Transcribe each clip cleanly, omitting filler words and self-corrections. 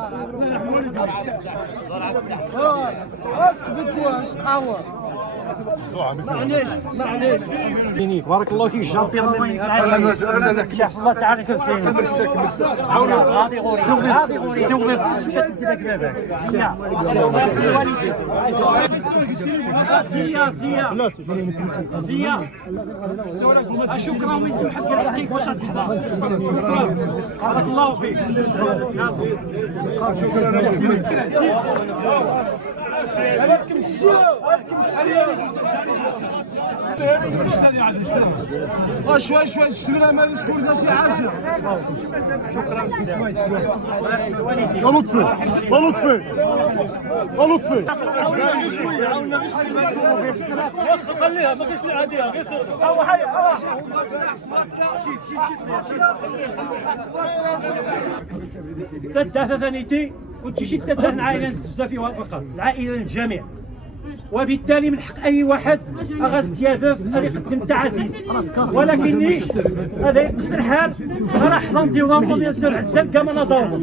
واش تبدوا واش تحاور معليش بارك الله فيك جابي الله تعالى كرسي شكرا ويسمحك يعطيك واش تحضر شكرا بارك الله فيك راكم تسيو شوي شوي شكرا ما نشكر الناس عاشر شكرا لطفي خليها ما كاينش اللي عاديها غير تدافع ثانيتي وتجي تدافع عائله بزاف فقط العائله للجميع، وبالتالي من حق اي واحد اغاز ديالف هذا يقدم تعازيز، ولكن هذا يقصر حال راه حنا نديرو ديال سور عزام كما نضربوا.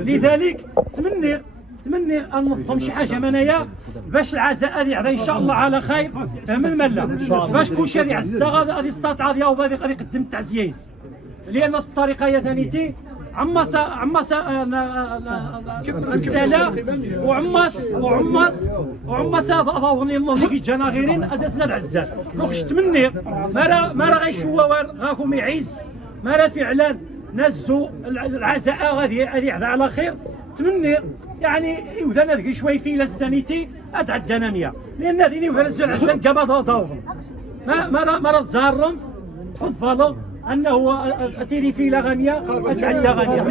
لذلك تمني ان ننظم شي حاجه منايا باش العزاء هذه ان شاء الله على خير فهم المله، باش كلشي غادي يعزى غادي يستطيع ديالو غادي يقدم التعزيز، لان الطريقه هي ثانيتي عماس رسالة وعماس ضاوني الله ديك الجناغيرين ادسنا العزال وخش تمني ما راه غيشوار غاكم يعيز ما راه فعلا نزو العزاء غادي على خير. تمني يعني يوذن هذيك شوي في السانيتي اتعدى 100 لان هذه يوذن العزال كما ضاون ما راه زارهم تفضلوا انه اتيري في لا غنيه اتعدى غنيه